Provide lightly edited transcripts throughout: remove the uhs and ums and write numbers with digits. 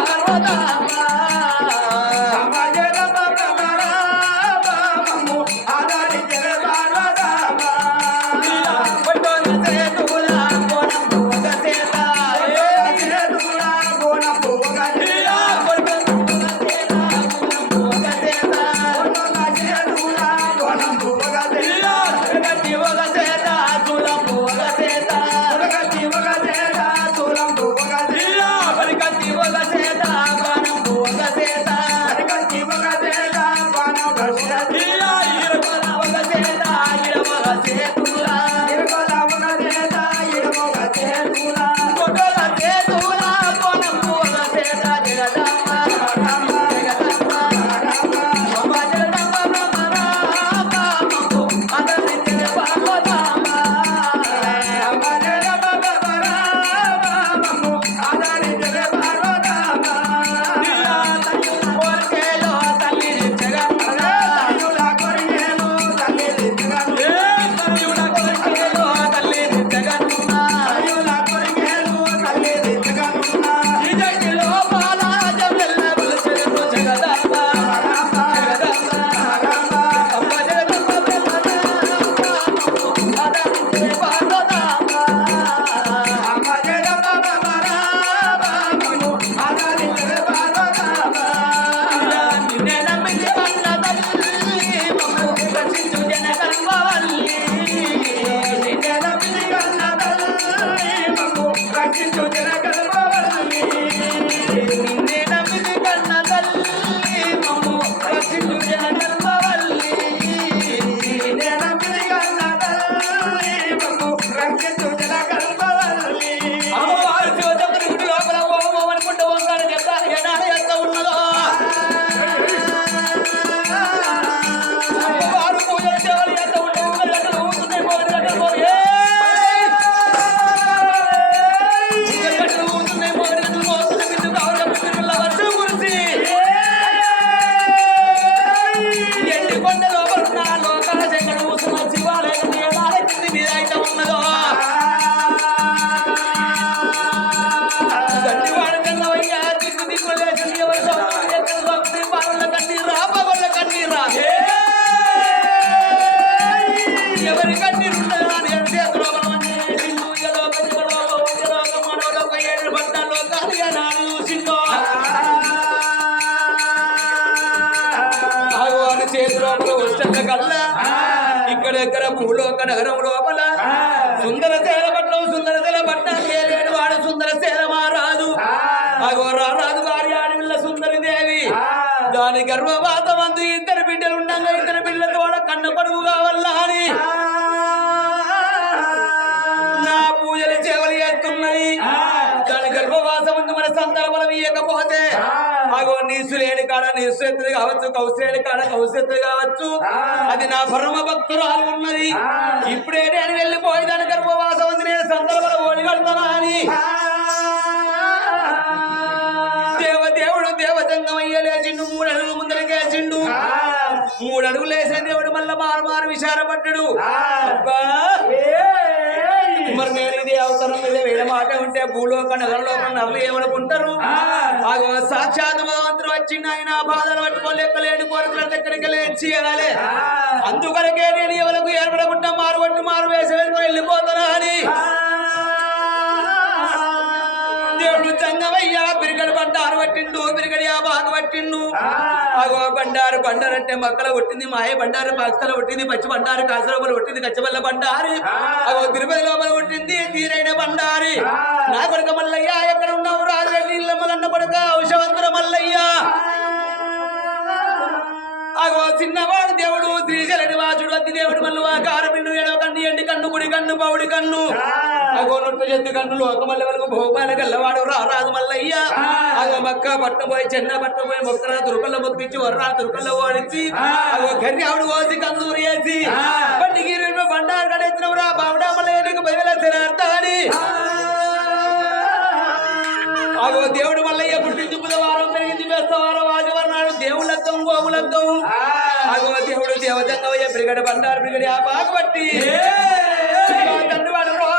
Parvata వచ్చిందో వారి చేతి లోపల వస్తున్న కల్లా ఇక్కడెక్కడ భూలోక నగరం లోపల సుందర సేల పట్నం సుందర సేల పట్నం ఏలేడు వాడు సుందర సేల మారాదు రారాదు వారి ఆడవిల్ల సుందరి దేవి దాని గర్భవాతమందు ఇద్దరు బిడ్డలు ఉండగా ఇద్దరు బిడ్డలతో వాడ కన్న కొడుకు కావాలా అని నా పూజలు చేవలు చేస్తున్నాయి దాని గర్భవాసం ముందు మన సందర్భం ఇయ్యకపోతే అగో నీసులేని కాడ నీసులేని కావచ్చు కౌశలేని కాడ కౌశలేని కావచ్చు అది నా పరమ భక్తురాలు ఉన్నది ఇప్పుడే నేను వెళ్ళిపోయి దాని గర్భవాసం ఉంది నేను సందర్భంలో ఓడిగలుగుతానా అని దేవదేవుడు దేవజంగమయ్య లేచిండు 3 అడుగులు ముందరకేసిండు 3 అడుగులు వేసే దేవుడు మళ్ళా మారు విచారపడ్డాడు మరి నేను ఇది అవసరం మీద వేరే మాట ఉంటే భూలోక నగరలోక నరలు ఏమనుకుంటారు సాక్షాత్ భగవంతుడు వచ్చిండు ఆయన బాధలు పట్టుకోలేకలేడు కోరికలు ఎక్కడికి లేచేయాలి అందుకనకే నేను ఎవరికి ఏర్పడకుండా మారు వేసి వెళ్ళిపోతానా అని దేవుడు జంగమయ్య బిరిగడు బండారు పట్టిండు బిరిగడి ఆ బాగా పట్టిండు అగో బండారు అంటే మక్కల కొట్టింది మాయ బండారు పక్కల కొట్టింది పచ్చి బండారు కాసలోపల కొట్టింది కచ్చబల్ల బండారి అగో తిరుపతి లోపల కొట్టింది తీరైన బండారి నా కొడుక మల్లయ్య ఎక్కడ ఉన్నావు రాజరెడ్డి ఇళ్ళమ్మలన్న కొడుక ఔషవంతుల మల్లయ్య అగో చిన్నవాడు దేవుడు శ్రీశలని వాచుడు అతి దేవుడు మల్లు కారపిండు ఎడవ కన్ను ఎండి కన్ను గుడి కన్ను పౌడి కన్ను అగో నొట్టు చెట్టు కన్ను లోకమల్ల వరకు భోపాల గల్లవాడు రారాజు మల్లయ్య అగో మక్క పట్ట పోయి చెన్న పట్ట పోయి మొక్కల తురుకల్ల మొక్కించి వర్రా తురుకల్ల ఓడించి అగో గర్రి ఆవిడ ఓసి కందూరు వేసి బండికి బండారు కడెచ్చినవురా బావుడా మల్లయ్యకు బయలు తినార్తాని అగో దేవుడు మల్లయ్య పుట్టింది బుధవారం పెరిగింది బెస్తవారం ఆదివారం నాడు దేవుళ్ళతో గోవులతో అగో దేవుడు దేవజంగమయ్య బ్రిగడ బండారు బ్రిగడి ఆ బాగా పట్టి తండ్రి వాడు రామ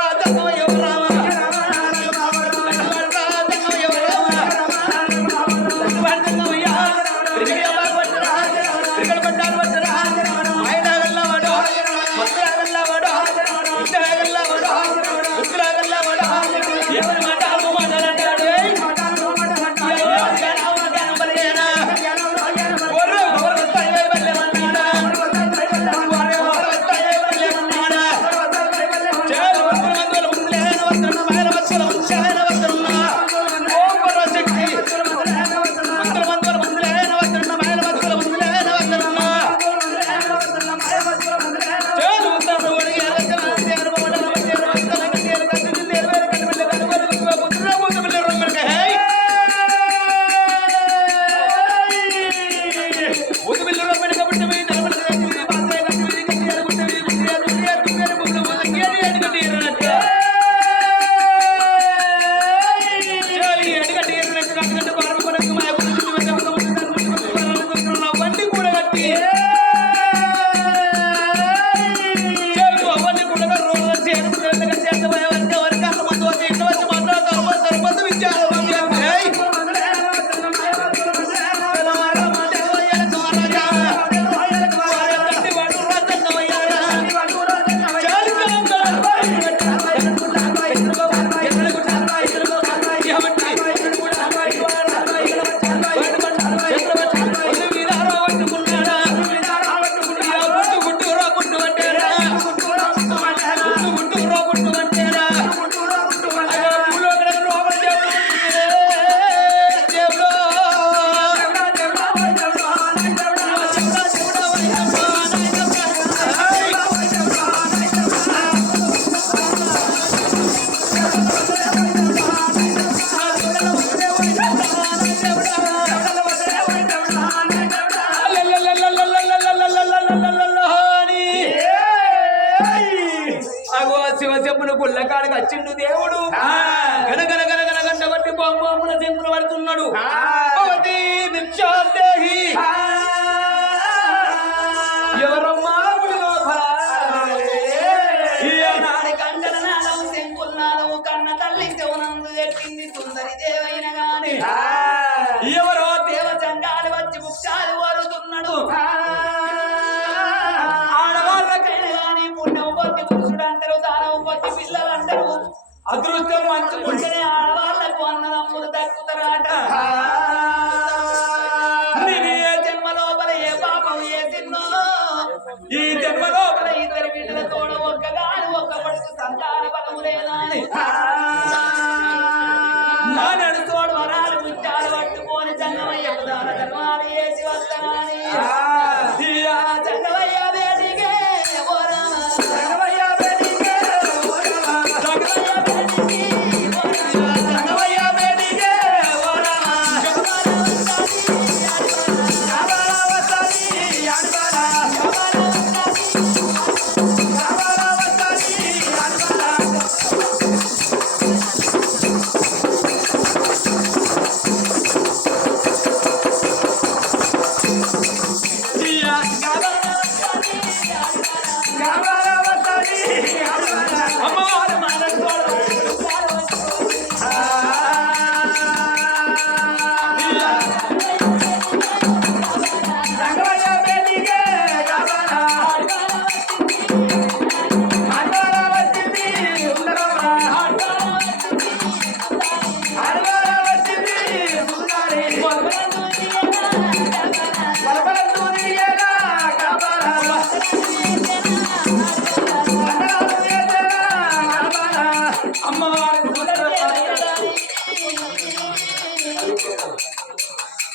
శివశంపును గుళ్ళకాడికి వచ్చిండు దేవుడు గనగన గనగన గంట బట్టి బొమ్మల చెంపులు పడుతున్నాడు ఎవరమ్మా కన్న తల్లి శివనందు చెప్పింది సుందరి దేవైన గాని ఎవరో దేవ జంగాలు వచ్చి ముఖ్యాలు వారుతున్నాడు ఆడవాళ్ళకైనా గాని పుణ్యం పొత్తి పురుషుడు అంటారు దానవు పొత్తి పిల్లలు అంటారు అదృష్టం మంచుకుంటేనే ఆడవాళ్లకు అన్నదమ్ములు దక్కుతారట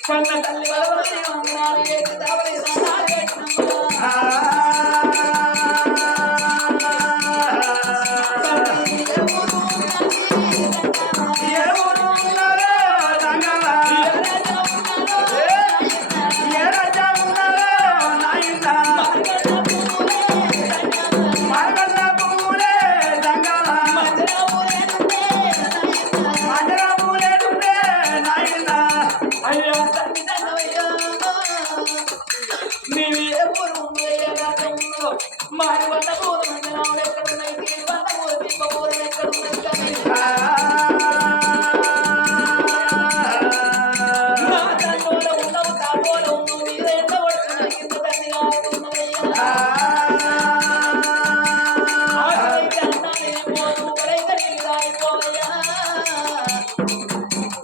కన్న తల్లి బలవతి వందనాలు వేసి దావలి దండాలు పెట్టినమ్మా మాడి వంట కూర మందిరాలు ఎక్కడున్నాయి తీరు వంట కూర తిప్ప కూర ఎక్కడున్నాయి నా తండ్రిలో ఉండవు తాటోలో ఉండవు మీద ఎండ పడుతున్నాయి కింద తల్లి కాకున్నదయ్యా అన్నానేమో పడైతే నీళ్ళు తాగిపోయా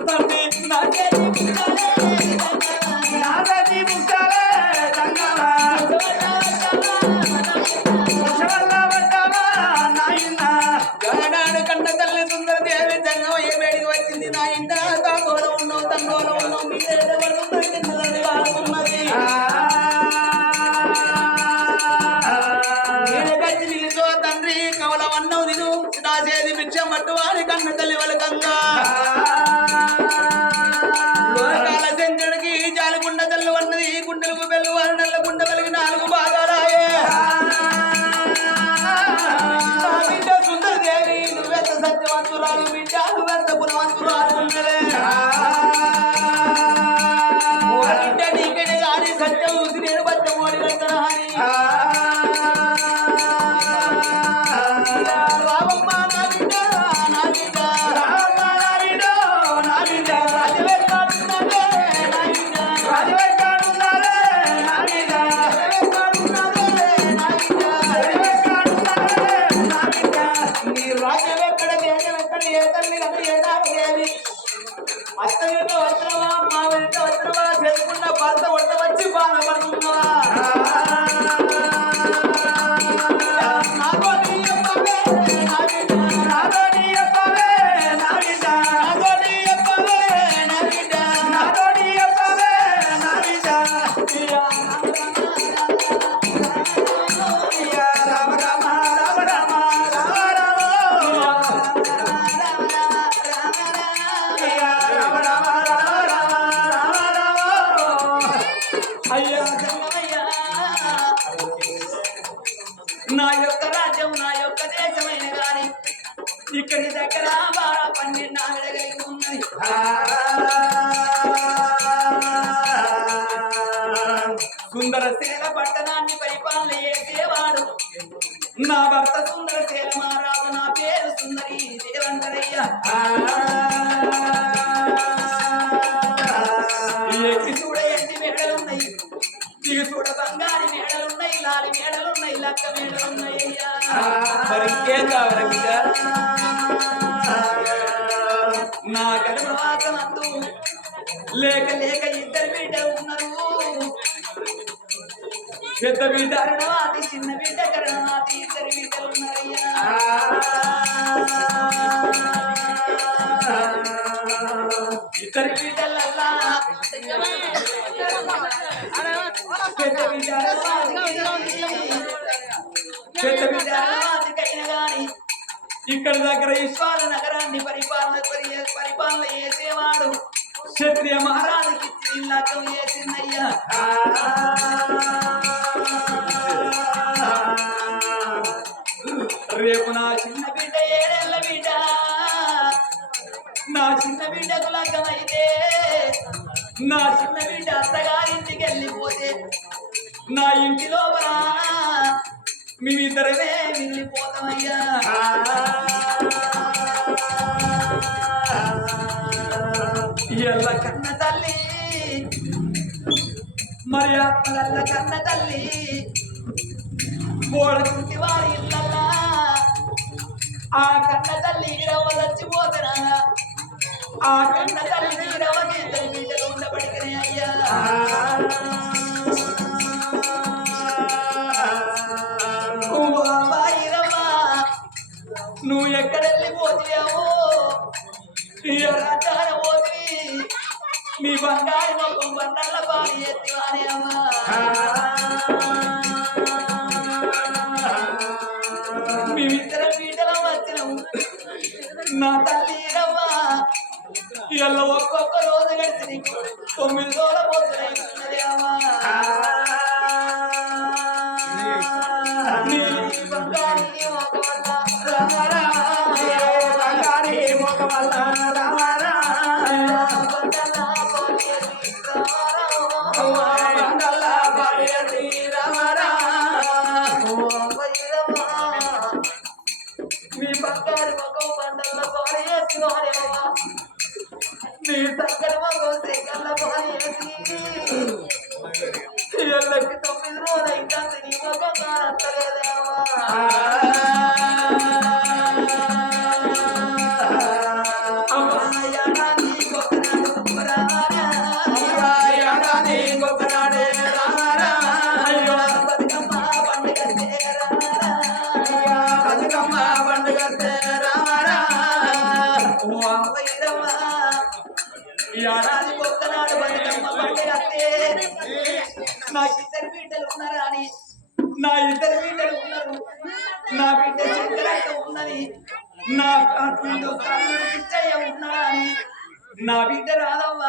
తండ్రి నా చేతి కన్న తల్లి సుందర దేవి జంగమయ్య వేడికి వచ్చింది నా ఇంట తాగోలో ఉన్నావు తంగోలో ఉన్నావు మీద ఎడబడుతున్నది కింద తల్లి కాకున్నది నేనకొచ్చి నిలుచో తండ్రి కవలం అన్నవు నిను నా చేతి భిక్షం పట్టు వారి కన్న తల్లి వలకంగా లోకాల శంకరుడికి జాలిగుండ జల్లు అన్నది గుండెలకు బెల్లు వారి నల్ల గుండ వెలిగి 4 భాగాలాయే సుందర దేవి నువ్వెంత సత్యవంతురాలు బిడ్డ నువ్వెంత గుణవంతురాలు బిడ్డ నీకనే కానీ సత్యం చూసి నేను బట్ట మోడి కట్టడా రామమ్మ నా బిడ్డ నా బిడ్డ రామమ్మ నా బిడ్డ నా బిడ్డ రాజవెక్కాడున్నదే నా బిడ్డ రాజవెక్కాడున్నదే నా బిడ్డ రాజవెక్కాడున్నదే నా బిడ్డ రాజవెక్కాడున్నదే నా బిడ్డ నీ రాజ్యమెక్కడ దేశమెక్కడ ఏ తల్లి కట్ట ఏ దేవి అత్తయ్యతో వచ్చినవా మావిడితో వచ్చినవా చేసుకున్న భర్త వంట వచ్చి బాధపడుతున్నావా నా యొక్క రాజ్యం నా యొక్క దేశమైన గాని ఇక్కడి దగ్గర 12 ఆవిడ ఉన్నది సుందరశీల పట్టణాన్ని పరిపాలన చేసేవాడు నా భర్త సుందరశీల మహారాజు నా పేరు సుందరి దేవంకరయ్య ఎక్కి చూడ ఎండి మెడలున్నాయి దిగి చూడ బంగారి మేడలున్నాయి లాలి మేడలున్నాయి లక్క మేడలున్నాయి అయ్యా మరి ఇంకేం కావాలి బిడ్డ నా గర్భవాసమందు లేక లేక 2 బిడ్డలు ఉన్నారు పెద్ద బిడ్డ కరణవాతి చిన్న బిడ్డ కరణవాతి 2 బిడ్డలు ఉన్నారయ్యా ఇద్దరు బిడ్డలల్లా పెద్ద బిడ్డకైన గాని ఇక్కడ దగ్గర ఈశ్వర నగరాన్ని పరిపాలన చేసేవాడు క్షత్రియ మహారాజుకి లగ్గం చేసిందయ్యా రేపు నా చిన్న బిడ్డ 7 ఏళ్ల బిడ్డ నా చిన్న బిడ్డకు లగ్గమైతే నా చిన్న బిడ్డ అత్తగారింటికి వెళ్ళిపోతే నా ఇంటి లోపల మేమిద్దరమే మిగిలిపోతామయ్యా ఎల్ల కన్న తల్లి మరి ఆత్మలల్ల కన్న తల్లి గోడకుంటి వారి ఇళ్ళల్లా ఆ కన్న తల్లి ఇరవ చచ్చిపోతారా ఆ కన్న తల్లి ఇరవకి 2 బిడ్డలు ఉండబడికనే అయ్యా నువ్వు ఎక్కడ వెళ్ళిపోతావో రాజాన పోతి నీ బంగారు మొక్కం బండల పాలు ఎత్తివానే అమ్మా మేమిద్దరం వీటలో వచ్చినాము నా తల్లి రవ్వా ఇవాళ ఒక్కొక్క రోజు గడిచి నీకు 9 రోజుల పొద్దునైతున్నది అమ్మా నీ బంగారు మొక్క వల్ల రామారా బంగారు మొక్క వల్ల రామారా మీ బంగారు మొక్కం బండల పాడేసి వాడేవా మీ చక్కని మొక్కం సెకల్ల పాడేసి ఎల్లకి 9 రోజులు అయితే నీ మొక్కం కానత్తలేదేవా ఏడాది కొత్తనాడు బతుకమ్మ పండుగ నాకు 2 బిడ్డలు ఉన్నారా అని నా 2 బిడ్డలు ఉన్నారు నా బిడ్డ శంకరక్క ఉన్నది నా బిడ్డ తల్లుడు పిచ్చయ్య ఉన్నాడా అని నా బిడ్డ రాదవ్వ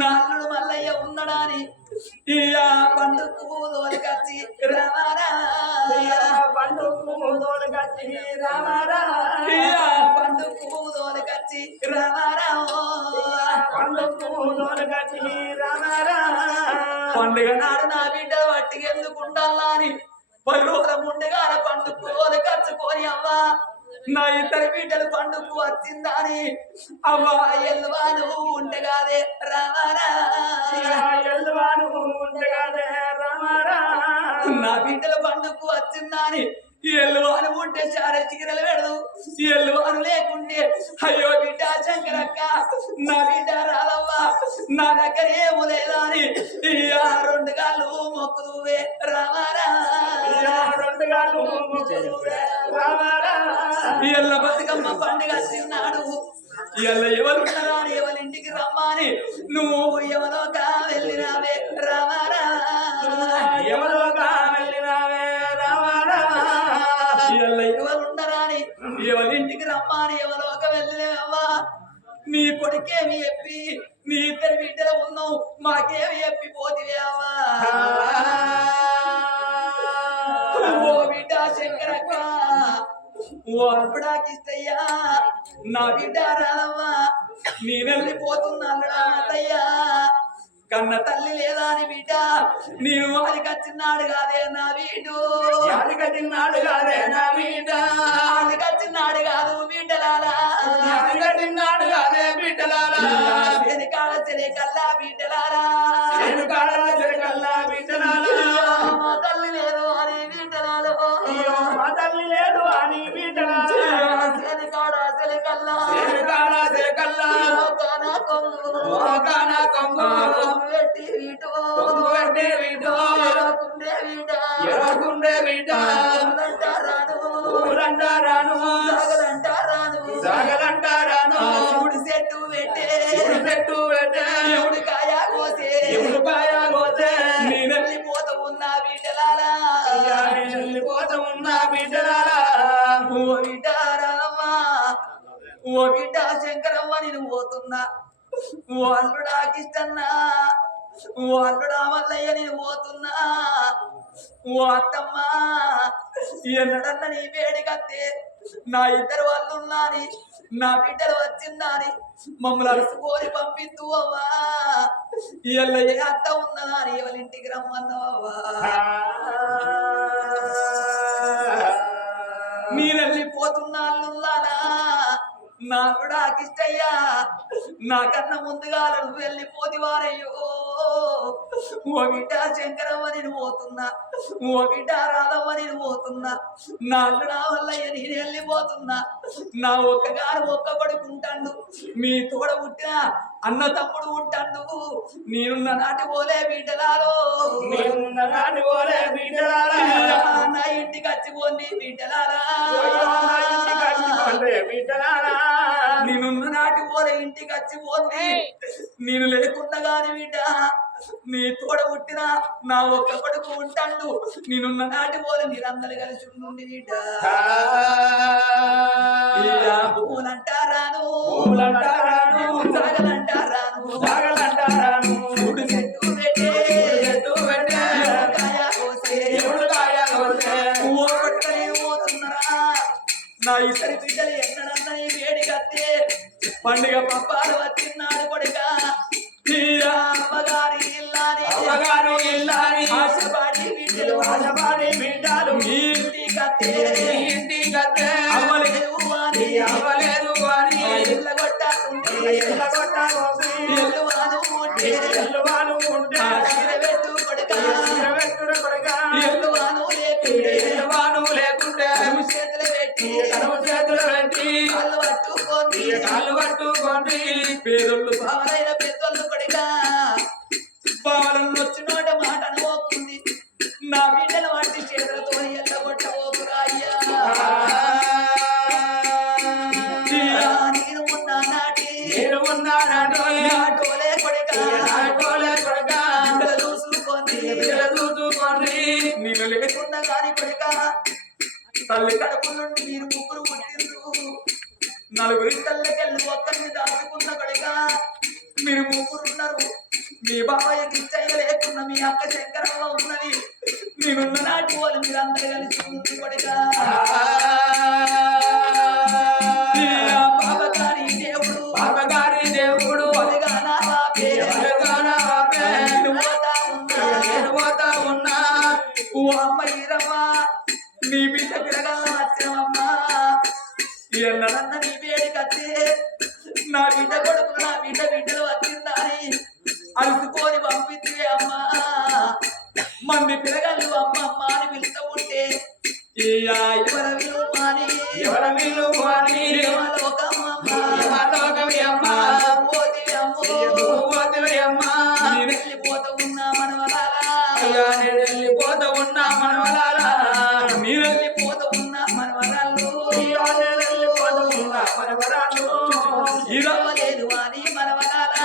నా అల్లుడు మల్లయ్య ఉన్నాడా అని ఇయా పండుకు దోలకచ్చి రామారా పండుకు దోలకచ్చి రామారా ఇయా పండుకు దోలకచ్చి రామారా పండుకు దోలకచ్చి రామారా పండుగ నాడు నా బిడ్డలు వట్టికి ఎందుకు ఉండాలా అని 10 రోజుల ముందుగా పండుకు దోలకచ్చుకొని అవ్వా నా 2 బిడ్డలు పండుగ వచ్చిందా అని అవ్వా ఎల్వాను ఉండగాదే రామారా ఎల్వాను ఉండగాదే రామారా నా బిడ్డల పండుగ వచ్చిందా అని ఎల్లువాను ఉంటే సారే చీరలు పెడదు ఎల్లువాను లేకుంటే అయ్యో బిడ్డ శంకరక్క నా బిడ్డ రాదవ్వ నా దగ్గర ఏమో లేదా అని 2 గాళ్ళు మొక్కుదువే రామారా 2 గాళ్ళు మొక్కుదువే రామారా ఎల్ల బతుకమ్మ పండుగ వచ్చినాడు ఎల్ల ఎవరున్నారా అని ఎవరింటికి రమ్మని నువ్వు ఎవరోగా వెళ్ళినావే రామారా ఎవరోగా వెళ్ళినావే రామారా ఎల్ల ఎవరున్నారా అని ఎవరింటికి రమ్మని ఎవరోక వెళ్ళినావా నీ కొడుకేమి చెప్పి నీ 2 బిడ్డలు ఉన్నావు మాకేమి చెప్పి పోతివేవా ఓ బిడ్డ శంకరక్క ఓ అల్పుడాకిస్తయ్యా నా బిడ్డ రానవ్వా నేనెళ్ళిపోతున్నా అల్లయ్యా కన్న తల్లి లేదా అని బిడ్డ నేను వాడికచ్చిన్నాడు కాదే నా వీడు వాడికచ్చిన్నాడు కాదే నా బిడ్డ వాడికచ్చిన్నాడు కాదు బిడ్డలారా వాడికచ్చిన్నాడు కాదే బిడ్డలారా వెనకాల చెలికల్లా బిడ్డలారా వెనకాల చెలికల్లా బిడ్డలారా మా తల్లి లేదు అని బిడ్డలారా మా తల్లి లేదు అని బిడ్డలారా వెనకాల చెలికల్లా వెనకాల చెలికల్లా కానా కొంగు కానా కొంగు వెట్టి వీటో వెట్టి వీటో ఎరకుండే వీటా ఎరకుండే వీటా లంటారాను లంటారాను సాగలంటారాను సాగలంటారాను శివుడి చెట్టు పెట్టే శివుడి చెట్టు పెట్టే శివుడి కాయ కోసే శివుడి కాయ కోసే నేనెళ్ళిపోతూ ఉన్నా బిడ్డలారా నేనెళ్ళిపోతూ ఉన్నా బిడ్డలారా ఓ బిడ్డారమ్మా ఓ బిడ్డ శంకరమ్మ నేను పోతున్నా ఓ అల్లుడాకిష్టన్నా ఓ అల్లుడా మల్లయ్య నేను పోతున్నా ఓ అత్తమ్మ ఎన్నడన్న నీ వేడికత్తే నా 2 వాళ్ళు ఉన్నాని నా బిడ్డలు వచ్చిందని మమ్మల్ని అరుసుకొని పంపిద్దు అవ్వా ఇళ్ళ ఏ అత్త ఉన్నదా అని ఎవరింటికి రమ్మన్నావా మీరెళ్ళిపోతున్నా అల్లున్నానా నా కూడా కిష్టయ్యా నాకన్నా ముందుగా నువ్వు వెళ్ళిపోతివారయ్యో ఓ బిడ్డ శంకరమ్మ నేను పోతున్నా ఓ బిడ్డ రాధమ్మ నేను పోతున్నా నా అల్లుడా వల్లయ్య నేను వెళ్ళిపోతున్నా నా ఒక్క కొడుకుంటాడు మీ తోడ పుట్టిన అన్న తమ్ముడు ఉంటాడు నేనున్న నాటి పోలే బిడ్డలారో నేనున్న నాటి పోలే బిడ్డలారా నా ఇంటికి వచ్చిపోండి బిడ్డలారా బిడ్డలారా నేనున్న నాటి ఓల ఇంటికి వచ్చి పోతే నేను లేకున్నా గాని బిడ్డ నీ తోడ పుట్టిన నా ఒక్క కొడుకు ఉంటాడు నేనున్న నాటి ఓల మీరందరూ కలిసి ఉండి బిడ్డ పూలంటారాను జాగలంటారాను చూడు చెట్టు పెట్టే నా ఇద్దరి బిడ్డలు ఎక్కడన్నా ఈ వేడి కత్తే పండుగ పప్పాలు వచ్చిన్నాడు కొడుక అమ్మగారి ఇల్లాని ఆశపాటి బిడ్డలు ఇంటి కత్తే అవ్వలేదు అని ఇళ్ళ కొట్టాకుంటే ఎల్లువాను ఉంటే పెట్టు కొడుక ఎల్లువాను లేకుంటే చేతులు పెట్టి కాళ్ళు పట్టుకోండి పేదోళ్ళు బావలైన పెద్దోళ్ళు కొడుక బావలను వచ్చినోట మాట అనుకోకుంది నా బిడ్డలు వంటి చేతులతో ఎల్లగొట్టబోకురా అయ్యా నేను ఉన్నా నాటి నాటోలే కొడుక చూసుకోండి నేను లేకున్నా కాని కొడుక తల్లి కడుపు నుండి మీరు ముగ్గురు పుట్టిండ్రు నలుగురి తల్లికెళ్ళి ఒక్కరిని దాచుకున్న కొడుక మీరు ముగ్గురున్నారు మీ బాబాయ్యకి ఇచ్చయ్య లేకున్నా మీ అక్క శంకరమ్మ ఉన్నది నేనున్న నాటి వాళ్ళు మీరందరూ కలిసి ఉంది కొడుక బాబగారి దేవుడు పోతా ఉన్నా ఓ అమ్మ ఈరమ్మ నీ బిడ్డ పిల్లగా వచ్చామమ్మా ఎన్నడన్న నీ వేడి కత్తే నా బిడ్డ కొడుకు నా బిడ్డలు వచ్చిందని అలుసుకొని పంపించే అమ్మా మంది పిల్లగాళ్ళు అమ్మమ్మ అని పిలుస్తూ ఉంటే ఎవర విలువ అని వెళ్ళిపోతూ ఉన్నా మనవలాలా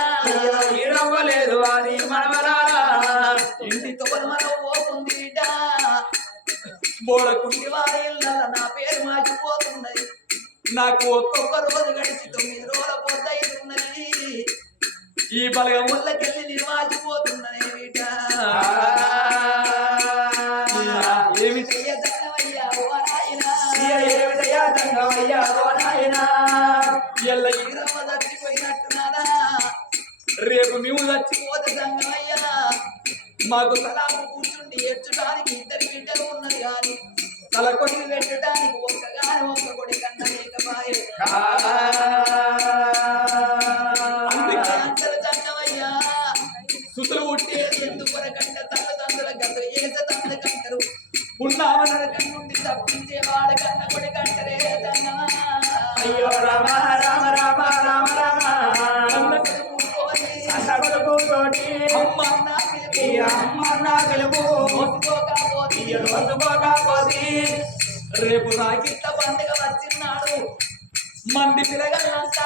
ఇరవ్వలేదు అని మనవరాలా ఇంటితో మనం పోతుంది బోడకుంటి వారి ఇళ్ళ నా పేరు మాచిపోతున్నది నాకు ఒక్కొక్క రోజు గడిచి 9 రోజుల పొద్దవుతున్నది ఈ బలగం వల్లకెళ్ళి నిర్వాచిపోతున్నది బిడ్డ ఏమి చెయ్యదన్నవయ్యా ఓ నాయనా ఎల్ల ఈరమ్మ చచ్చిపోయినట్టున్నారా రేపు మేము చచ్చిపోతే సంగమయ్యా మాకు తలాపు కూర్చుండి ఎచ్చడానికి 2 బిడ్డలు ఉన్నది కానీ తల కొట్టి పెట్టడానికి ఒక్క కొడి కన్నా లేకపాయే అంటారు సంగమయ్యా సుతులు పుట్టేది ఎందుకొరకంట తల్లిదండ్రుల గత ఏస తల్లి కంటారు ఉన్నామన్న కన్నుండి తప్పించే వాడు కన్న కొడి కంటరే సంగమా అయ్యో రామ రామ రామ రామ రామ రేపు రాకిట్ల పండుగ వచ్చినాడు మంది పిల్లగలంట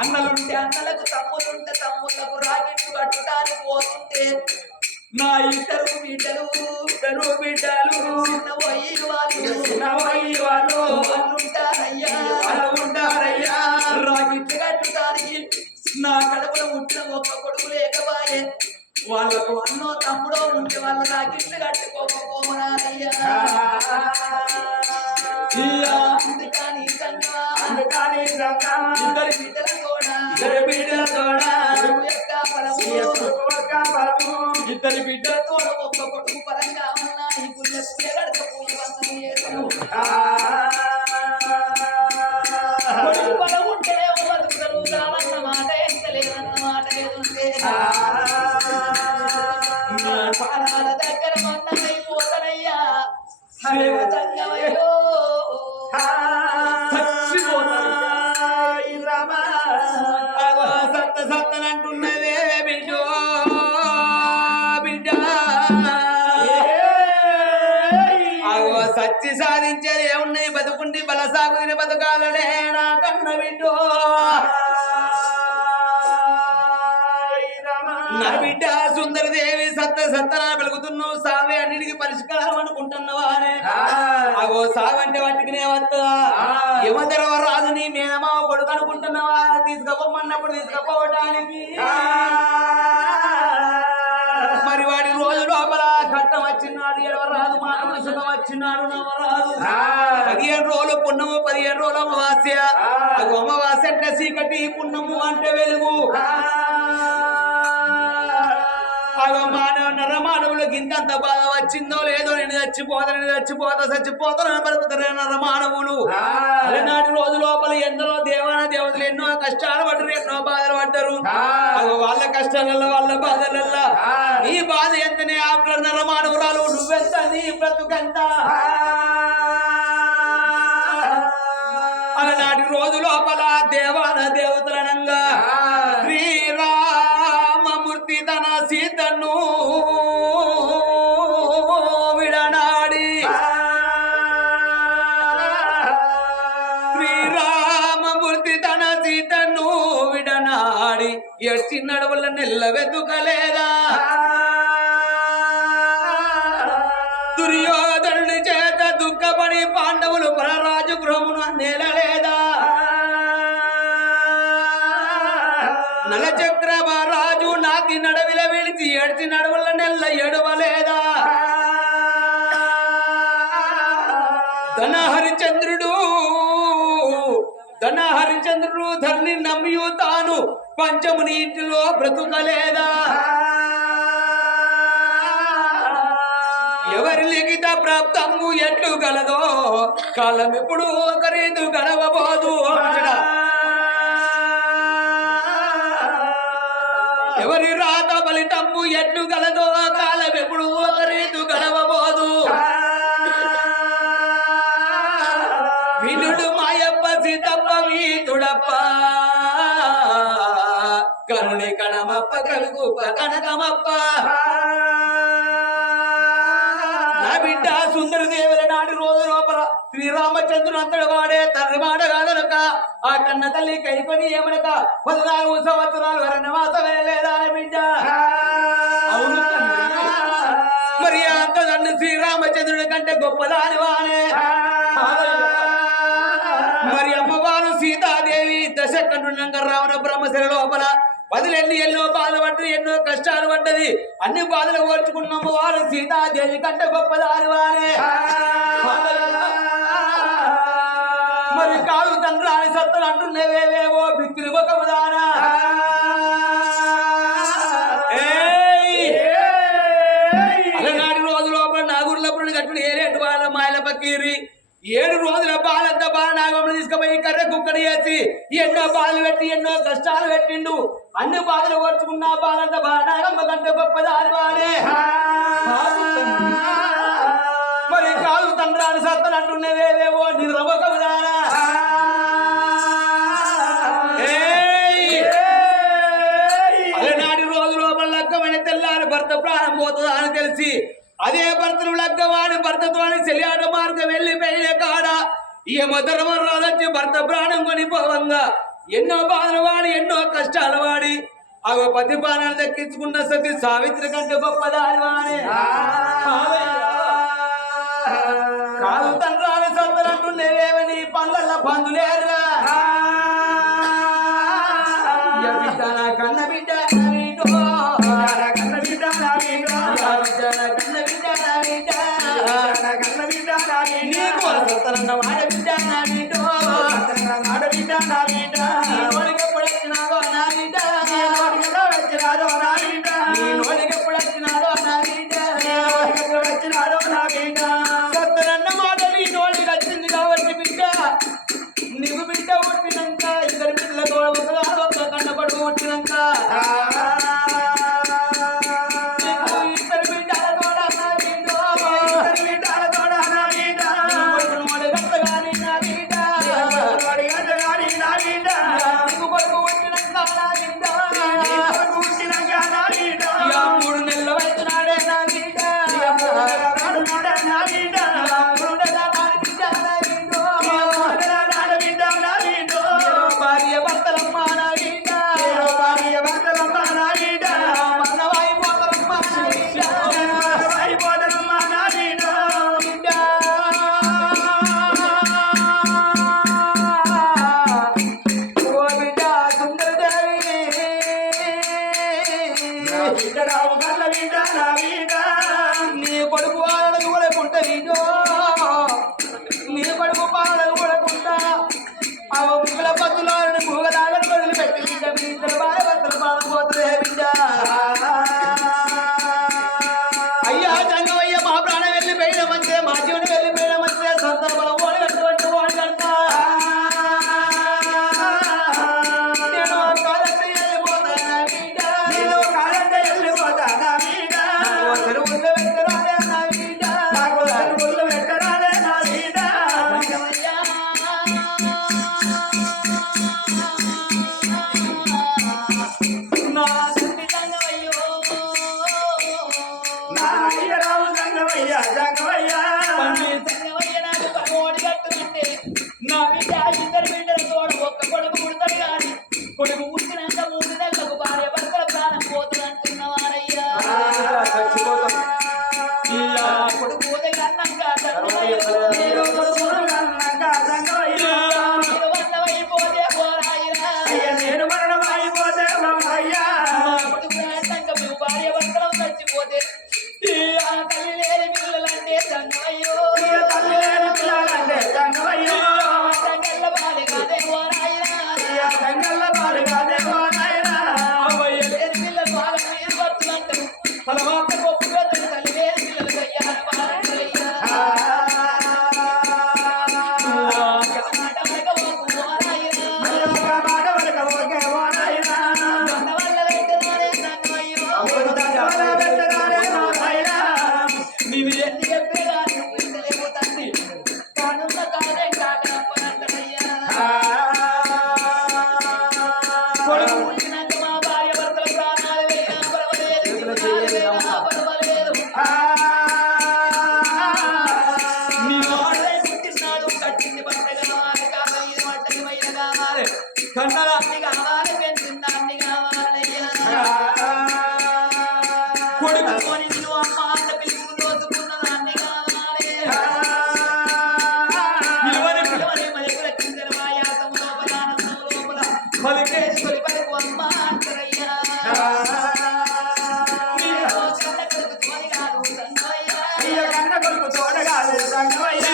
అన్నలుంటే అన్నలకు తమ్ములుంటే తమ్ములకు రాకెట్లు కట్టడానికి పోతుంటే నా ఇద్దరు బిడ్డలు వాళ్ళు ఉంటారయ్యా రాకెట్లు కట్టడానికి నా కడుపులో పుట్టిన ఒక్క కొడుకు లేకపాయే వాళ్ళకు అన్నో తమ్ముడో ఉంటే వాళ్ళ రాకెట్లు కట్టుకోకపోమనారయ్యా అందుకని ఇద్దరి బిడ్డల కూడా ఇద్దరి బిడ్డలతో ఒక్క కొడుకు పరంగా ఉన్నా ఈ పుల్ల గడక పూల బలం ఉంటే బతుకుతారు దావన్న మాట ఎంతలేదన్న మాట ఏదుంటే పాదాల దగ్గర మన్నమైపోతానయ్యా సంగమయ్యో సత్తనంటున్నదే బిడ్డో బిడ్డ సచ్చి సాధించేది ఏమున్నాయి బతుకుండి బలసాగుని బతకాలనే నా కన్న కన్న బిడ్డో నా బిడ్డ సుందరదేవి సత్తనా పలుకుతున్నావు సావే అన్నిటికి పరిష్కారం అనుకుంటున్నావానే అగో సావంటే వాటికినే వస్తా యమధర్మ రాజు నీ మేనమా కొడుకు అనుకుంటున్నావా తీసుకపోమన్నప్పుడు తీసుకపోవటానికి మరి వాడి రోజు లోపల ఘట్టం వచ్చినాడు ఎడవరాదు మానవుడు సుఖం వచ్చినాడు నవరాదు 15 రోజులు పున్నము 15 రోజులు అమావాస్య అమావాస్య అంటే చీకటి పున్నము అంటే వెలుగు నరమానవులకు ఇంతంత బాధ వచ్చిందో లేదో నేను చచ్చిపోతాను బతుకుతారు నరమానవులు అలనాటి రోజు లోపల ఎందరో దేవతలు ఎన్నో కష్టాలు పడ్డారు ఎన్నో బాధలు పడ్డారు వాళ్ళ కష్టాలలో వాళ్ళ బాధలల్లో నీ బాధ ఎంతనే ఆఫ్టర్ నరమానవురాలు నువ్వెంత నీ బ్రతుకెంత అలనాటి రోజు లోపల దేవతలనంగా శ్రీరామమూర్తి తన సీతను విడనాడి శ్రీరామమూర్తి తన సీతను విడనాడి ఎడ్చి నడవల నెల్ల వెతుకలేదా దుర్యోధనుడి చేత దుఃఖపడి పాండవులు పరరాజు గృహమును నేలలేదా నలచక్ర రాజు నాతి నడవిల విడిచి ఎడ్చి నడవల నెల్ల ఎడవలేదా ధన హరిచంద్రుడు ధర్ని నమ్మియు తాను పంచముని ఇంటిలో బ్రతుకలేదా ఎవరి లిఖిత ప్రాప్తము ఎట్లు గలదో కాలం ఎప్పుడు ఒకరీదు గడవబోదు ఎవరి రాత ఫలితము ఎట్లు గలదో కాలం ఎప్పుడు ఒకరీదు గడవబోదు వినుడు మాయప్ప సీతప్ప వీతుడప్ప కరుణి కణమప్ప కలుగుప్ప కనకమప్ప నా బిడ్డ సుందరదేవుల నాటి రోజు లోపల శ్రీరామచంద్రుడు అంతటి వాడే తండ్రి మాట కాదనక ఆ కన్న తల్లి కైకొని ఏమనక 14 సంవత్సరాలు వరణవాసమే లేదా బిడ్డ అవును మరి అంత తండ్రి శ్రీరామచంద్రుడి కంటే గొప్పదాని వానే మరి అమ్మవారు సీతాదేవి దశకంఠునంగా రావణ బ్రహ్మశిల లోపల 10 ఎన్నో బాధలు పడ్డది ఎన్నో కష్టాలు పడ్డది అన్ని బాధలు ఓర్చుకున్న అమ్మవారు సీతాదేవి కంటే గొప్పదాని వారే మరి కాదు తండ్రి అని సత్తలు అంటున్నవేవేవో బిక్కిరి ఒక దానా అలనాటి రోజు లోపల నాగుర్లప్పుడు గట్టుడు ఏరేటు వాళ్ళ మాయల పక్కీరి 7 రోజుల బాలంతా బాల నాగమ్మని తీసుకుపోయి కర్ర కుక్కడి వేసి ఎన్నో బాధలు పెట్టి ఎన్నో కష్టాలు పెట్టిండు అన్ని బాధలు ఓర్చుకున్న బాలంతా బాల నాగమ్మ కంటే గొప్పదాని వాడే మరి కాదు తండ్రాని సత్తలు అంటున్నవేవేవో నిర్వకముదానా అలనాటి రోజు లోపల లగ్గమైన తెల్లారి భర్త ప్రాణం పోతుందా అని తెలిసి అదే భర్తను లగ్గవాడి భర్తతో చెల్లాట మార్గం వెళ్ళిపోయిన కాడ యమధర్మ రాజొచ్చి భర్త ప్రాణం కొనిపోవంగా ఎన్నో బాధలు వాడి ఎన్నో కష్టాలు వాడి అవ పతి ప్రాణాలు దక్కించుకున్న సతి సావిత్రి కంటే గొప్పదాని వాడే కాదు తండ్రాని సత్తలంటున్నేవేమని పనుల బంధులేరుగా బిడ్డ నా కన్న బిడ్డ సత్తనన్న మాట నీ నోడికి వచ్చింది కాబట్టి బిడ్డ నీకు బిడ్డ పుట్టినాక ఇద్దరు బిడ్డలతో ఒక కన్న పడుకు పుట్టినాక ఇద్దరు బిడ్డలతో బిడ్డరావు కళ్ళ బిడ్డ నా బిడ్డ నీ కొడుకు వాళ్ళను కూడకుంటా వీడో నీ కొడుకు పాలను కూడకుంటా ఆ ముగ్గుల పత్తులను మూగదాగని వదిలిపెట్టి బిడ్డ మీ ఇద్దరు బాగా భర్తలు పాలపోతుందే బిడ్డ అయ్యా జంగమయ్య మా ప్రాణం వెళ్ళిపోయిన మంచిదే మా జీవనం వెళ్ళిపోయిన మంచిదే సందర్భంలో ఓడి కట్టుబట్టి ఓడి కడతా నేను కాదంటే వెళ్ళిపోతానా బిడ్డ నేను కాలంటే వెళ్ళిపోతానా బిడ్డ చెరువుల్లో పెట్టరాదే నా బిడ్డ నాకు చెరువుల్లో పెట్టరాదే నా బిడ్డ జంగమయ్య నా తండ్రి జంగమయ్యో నా అయ్యరావు జంగమయ్య జంగమయ్య పండి జంగమయ్య నాకు పగోడి కట్టుకుంటే నా బిడ్డ ఇద్దరు బిడ్డల తోడు ఒక్క కొడుకు పుడతాడు కానీ కొడుకు పుట్టినాక 3 నెలలకు భార్య భర్తల ప్రాణం పోతుందంటున్నవారయ్యా కొడుకు పోతే అన్నాక నేను కొడుకున్నాక జంగమయ్య వల్లవైపోతే పోరాయిరా అయ్య నేను మరణం అయిపోతే అయ్యా కొడుకు అంటాక నువ్వు భార్య భర్తలం చచ్చిపోతే ఆ తల్లి లేని పిల్లలంటే జంగమయ్యో తల్లి లేని పిల్లలంటే జంగమయ్య జంగల్ల బాలి కాదే పోరాయిరా జంగల్ల బాలు కాదేమో నాయనా అవ్వయ్య లేని పిల్లలు బాగా మీరు భర్తలంటారు పరమాత్మ గొప్పగా తల్లి లేని పిల్లలు అయ్యా బాలంటారయ్యా ఒక మాట వరకు ఓకే ఓ నాయనా అప్పుడు దండవల్ల పెట్టరాదే ఓ నాయనా కన్నడాన్ని కావాలి పెంచిందాన్ని కావాలయ్యా కొడుకుని నువ్వు అమ్మ అంత పిలుపు దోచుకున్న దాన్ని కావాలి పిలువని పిలువని మలికల కిందర వాయాసం లోపల ఆనందం లోపల పలికేసి తొలిపలకు అమ్మ అంటారయ్యా మీరు చిన్న కొడుకు తోని కాదు సంగమయ్యా అయ్య కన్న కొడుకు తోడగాదు సంగమయ్య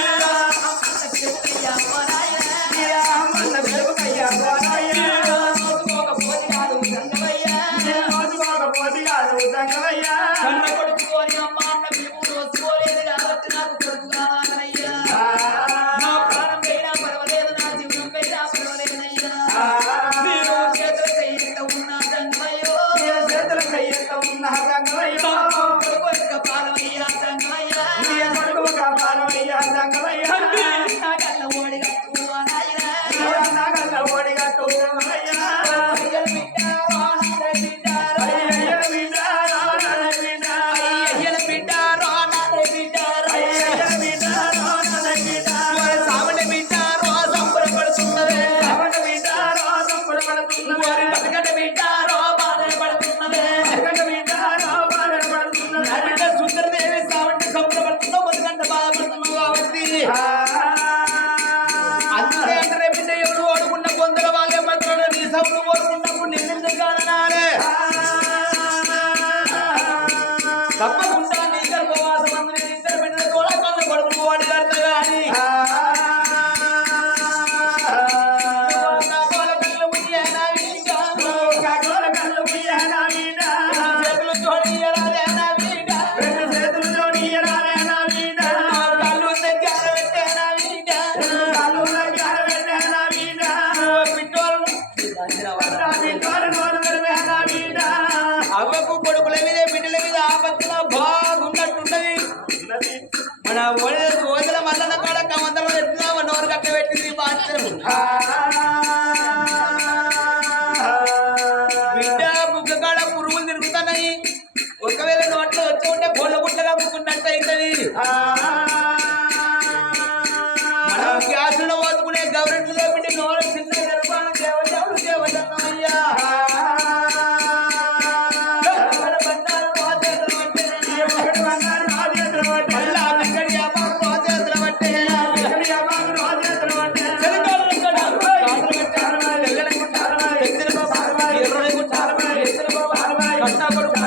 అమ్మన్న పిలుపుకయ్యా ఓ నాయనా మోసుకోకపోతే కాదు సంగమయ్యా మోసుకోకపోతే కాదు సంగమయ్య కన్న కొడుకు తోని అమ్మ అన్న పిలుపు దోచుకోలేదు కాబట్టి నాకు కొడుకు కావాలయ్యా నా ప్రాణం పోయినా పర్వాలేదు నా జీవనం పోయినా పర్వాలేదయ్యా నేను చేతులు చెయ్యంత ఉన్నా సంగమయ్యో చేతుల కయ్యంత ఉన్న సంగమయ్య కొడుకు యొక్క పాలమయ్యా సంగమయ్యా నీ కొడుకు కాపాలమయ్యా సంగమయ్య నా కళ్ళ ఓడి కట్టు నాయనా నాగల్ల ఓడిగట్టు సంగమయ్య అయ్యల బిడ్డారో నాదే బిడ్డారో అయ్యయ్య బిడ్డారో నాదే బిడ్డారో అయ్యల బిడ్డారో నాదే బిడ్డారో అయ్యయ్య బిడ్డారో నాదే బిడ్డారో వారి సావని బిడ్డారో సంబరపడుతున్నదే అవన బిడ్డారో సంబరపడుతున్నవే వారి బతకట బిడ్డారో బాధపడుతున్నదే జగన్ బిడ్డారో నా బాధపడుతున్నవే బిడ్డ సుందరదేవి సావంటి సంబరపడుతున్నావు బతకంట బాధపడుతున్నావు కాబట్టి అందుకే అంటారే బిడ్డ ఎవరు ఓడుకున్న పొందల వాళ్ళే మాత్రం నీ సభలు ఓడుకున్నప్పుడు నిన్నెందుకు కాననాలే తప్పకుండా నీ గర్భవాసం అందరూ ఇద్దరు బిడ్డల తోడ కళ్ళ కొడుకు ఓడి కడతా గాని కళ్ళు ముయ్యేనా వీడా కాకోల కళ్ళు పియ్యనా వీడా చేతులు జోడియరాదే నా వీడా రెండు చేతులు జోడియరాలే నా వీడా కళ్ళు దగ్గర పెట్టేనా వీడా కళ్ళు దగ్గర పెట్టేనా వీడా పిట్టోళ్ళు బిడ్డలు నోరు తెరివేనా వీడా అవ్వకు కొడుకుల మీద బిడ్డల మీద ఆపత్తులో బాగున్నట్టున్నది ఉన్నది మన ఓదల మల్లన్న కాడ కమంతలో ఎట్లా నోరు కట్ట పెట్టింది బాధ్యతలు బిడ్డ బుగ్గ కాడ పురుగులు తిరుగుతున్నాయి ఒకవేళ నోట్లో వచ్చి ఉంటే గొల్ల గుట్టగా ముక్కున్నట్టు అవుతుంది మనం గ్యాసులో పోతుకునే గవర్నమెంట్లో పెట్టి నోరు చిన్న జరపాలి దేవదేవుడు దేవదన్నయ్యా బంగారు పోతేతలు పట్టేనా ఒకటి బంగారు రాజేతులు పట్టే మళ్ళా బిగ్గడి వ్యాపారం పోతేతలు పట్టేనా ఒకటి వ్యాపారం రాజేతులు పట్టే కట్టా కొడుకు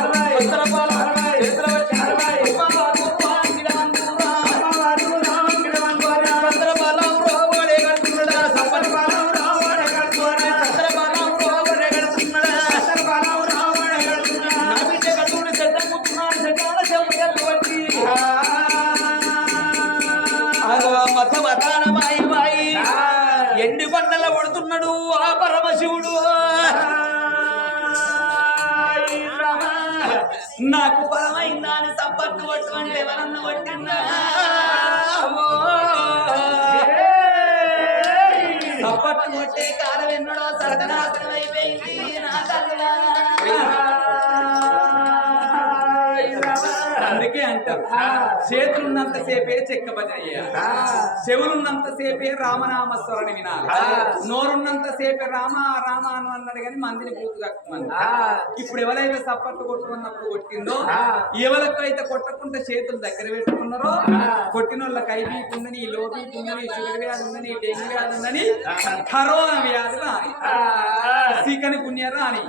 ఎండి కొండల పడుతున్నాడు ఆ పరమశివుడు. నాకు బలమైందా అని సప్పట్టు కొట్టుకుంటే ఎవరన్నా కొట్టిందా? సప్పట్టు కొట్టే కాలం ఎన్నడో సర్వనాశనం అయిపోయింది నా తల్లా. అందుకే అంటారు చేతులున్నంత సేపే చెక్క భజన చేయాలి, చెవులున్నంత సేపే రామనామస్వరని వినాలి, నోరున్నంత సేపే రామ రామ అని అన్నాడు కానీ మందిని పూర్తి తక్కువమంది. ఇప్పుడు ఎవరైతే సప్పట్టు కొట్టుకున్నప్పుడు కొట్టిందో, ఎవరికైతే కొట్టకుండా చేతులు దగ్గర పెట్టుకున్నారో కొట్టిన వాళ్ళకి ఐబీ ఉందని, లో బీపీ ఉందని, షుగర్ వ్యాధి ఉందని, డెంగ్యూ వ్యాధి ఉందని, కరోనా వ్యాధి రాని, సీకని పుణ్య రాని,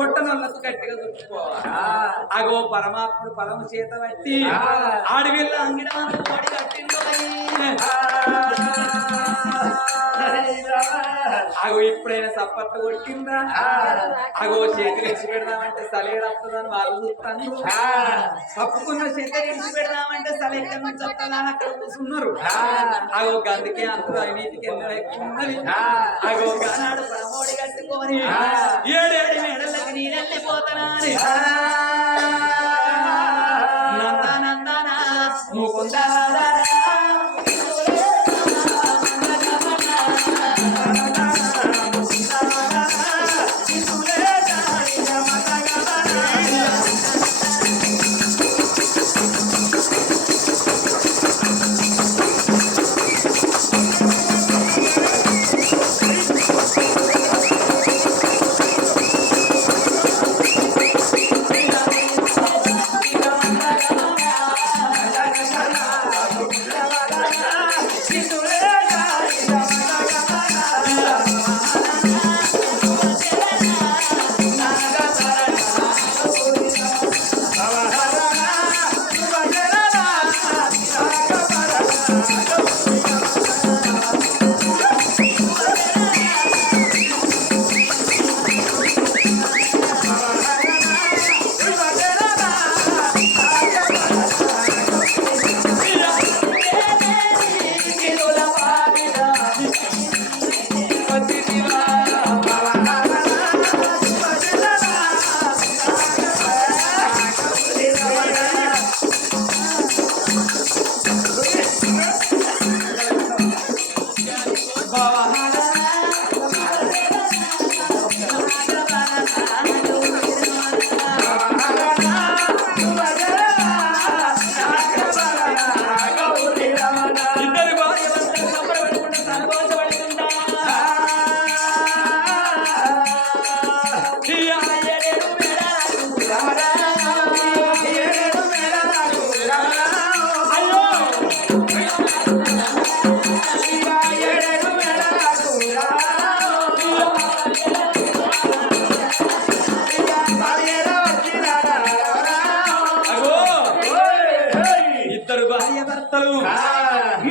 కొట్టని వాళ్ళకు గట్టిగా చుట్టుకోవాలి. అగో పరమాత్ముడు పరమ చేత బట్టి ఆడవిల్ల అంగిడాను పడి కట్టిందో. అగో ఇప్పుడైనా సప్పట్లు కొట్టిందా? అగో చేతులు ఇచ్చి పెడదామంటే సలేడు వస్తుందని వాళ్ళు చూస్తాను, తప్పుకున్న చేతులు ఇచ్చి పెడదామంటే సల ఎక్కడి నుంచి వస్తుందని అక్కడ కూర్చున్నారు. అగో గందుకే అందరూ అవినీతికి ఎన్నో ఎక్కువ ఉన్నది. అగో గానాడు పరమోడి కట్టుకొని ఏడేడు మేడలకి నీళ్ళెళ్ళిపోతానని నందనందన ముకుంద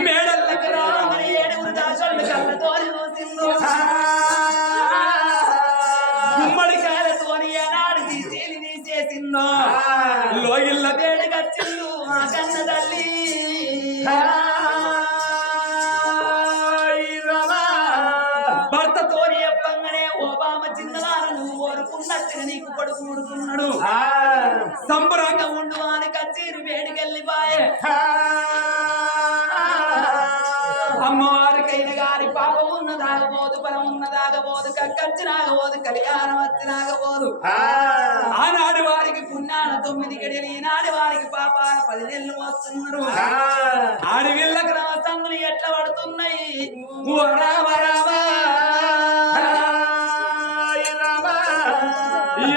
మేడల్లకి రామని ఏడుగురు దాసోళ్ళు కళ్ళతోని చూసిందో, గుమ్మడికాయలతోని ఏనాడు తీసేది తీసేసిందో, లోగిళ్ళ వేడిగచ్చిల్లు మా కన్న తల్లి. భర్తతోని చెప్పంగానే ఓబామ చిన్నదాన నువ్వు కోరుకున్నట్టుగా నీకు కొడుకు ముడుకున్నాడు, సంబరంగా ఉండు అని కచ్చేరి వేడికెళ్ళిపాయే. అమ్మవారికైన గారి పాపం ఉన్నదాగబోదు, బలం ఉన్నదాగబోదు, కక్కచ్చి నాగబోదు, కళ్యాణం వచ్చి నాగబోదు. ఆనాడు వారికి పుణ్యాన 9 గడియలు, ఈనాడు వారికి పాపాన 10 నెలలు వస్తున్నారు. ఆడవిళ్ళ క్రమసంగులు ఎట్లా పడుతున్నాయి?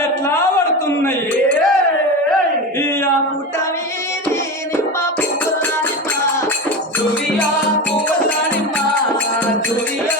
ఎట్లా పడుతున్నాయి? ఆ పుట్టవి నిమ్మ పువ్వుల నిమ్మ, జులియా పువ్వుల నిమ్మ, జులియా